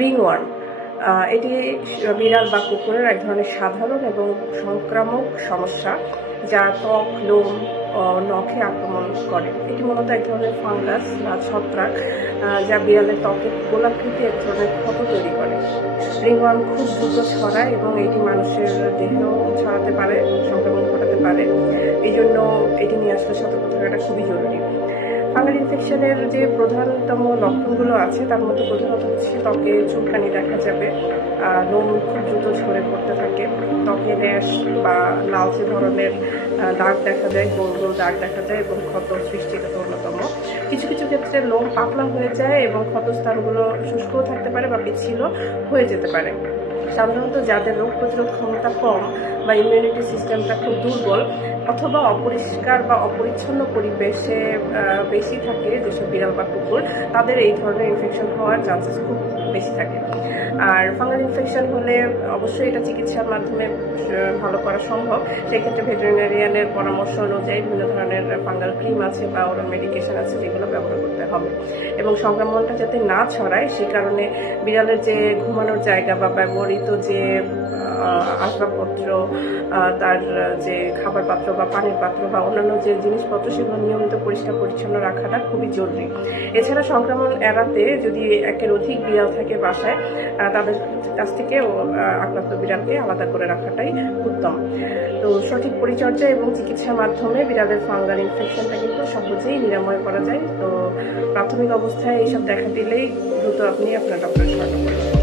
Ringworm এটি বিড়াল বা কুকুরের এক ধরনের সাধারণ এবং সংক্রামক সমস্যা যা ত্বক, লোম ও নখে আক্রমণ করে। এটি মূলত এক ধরনের ফাঙ্গাস বা ছত্রাক যা বিড়ালের ত্বকে গোলাকৃতি এক ধরনের ক্ষত তৈরি করে। রিংওয়ার্ম খুব দ্রুত ছড়ায় এবং এটি মানুষের দেহেও ছড়াতে পারে, সংক্রমণ ঘটাতে পারে। এই জন্য এটি নিয়ে আসলে সতর্ক থাকাটা খুবই জরুরি। ফাঙ্গাল ইনফেকশনের যে প্রধানতম লক্ষণগুলো আছে তার মধ্যে প্রধানত হচ্ছে ত্বকে চুলকানি দেখা যাবে, লোম খুব দ্রুত ঝরে পড়তে থাকে, ত্বকে র্যাশ বা লালচে ধরনের দাগ দেখা যায়, গোল গোল দাগ দেখা যায় এবং ক্ষত সৃষ্টি অন্যতম। কিছু কিছু ক্ষেত্রে লোম পাতলা হয়ে যায় এবং ক্ষতস্থানগুলো শুষ্কও থাকতে পারে বা পিচ্ছিল হয়ে যেতে পারে। সাধারণত যাদের রোগ প্রতিরোধ ক্ষমতা কম বা ইমিউনিটি সিস্টেমটা খুব দুর্বল অথবা অপরিষ্কার বা অপরিচ্ছন্ন পরিবেশে বেশি থাকে যেসব বিড়াল বা কুকুর, তাদের এই ধরনের ইনফেকশন হওয়ার চান্সেস খুব বেশি থাকে। আর ফাঙ্গাল ইনফেকশন হলে অবশ্যই এটা চিকিৎসার মাধ্যমে ভালো করা সম্ভব। সেক্ষেত্রে ভেটেরিনারিয়ানের পরামর্শ অনুযায়ী বিভিন্ন ধরনের ফাঙ্গাল ক্রিম আছে বা ওরাল মেডিকেশন আছে যেগুলো ব্যবহার করতে হবে। এবং সংক্রমণটা যাতে না ছড়ায় সে কারণে বিড়ালের যে ঘুমানোর জায়গা বা ব্যবহৃত যে আসবাবপত্র, তার যে খাবার পাত্র বা পানির পাত্র বা অন্যান্য যে জিনিসপত্র সেগুলো নিয়মিত পরিষ্কার পরিচ্ছন্ন রাখাটা খুবই জরুরি। এছাড়া সংক্রমণ এড়াতে যদি একের অধিক বিড়াল থাকে বাসায়, তাদের কাছ থেকে আক্রান্ত বিড়ালকে আলাদা করে রাখাটাই উত্তম। তো সঠিক পরিচর্যা এবং চিকিৎসার মাধ্যমে বিড়ালের ফাঙ্গাল ইনফেকশনটা কিন্তু সহজেই নিরাময় করা যায়। তো প্রাথমিক অবস্থায় এইসব দেখা দিলেই দ্রুত আপনি আপনার ডক্টরের শরণাপন্ন করবেন।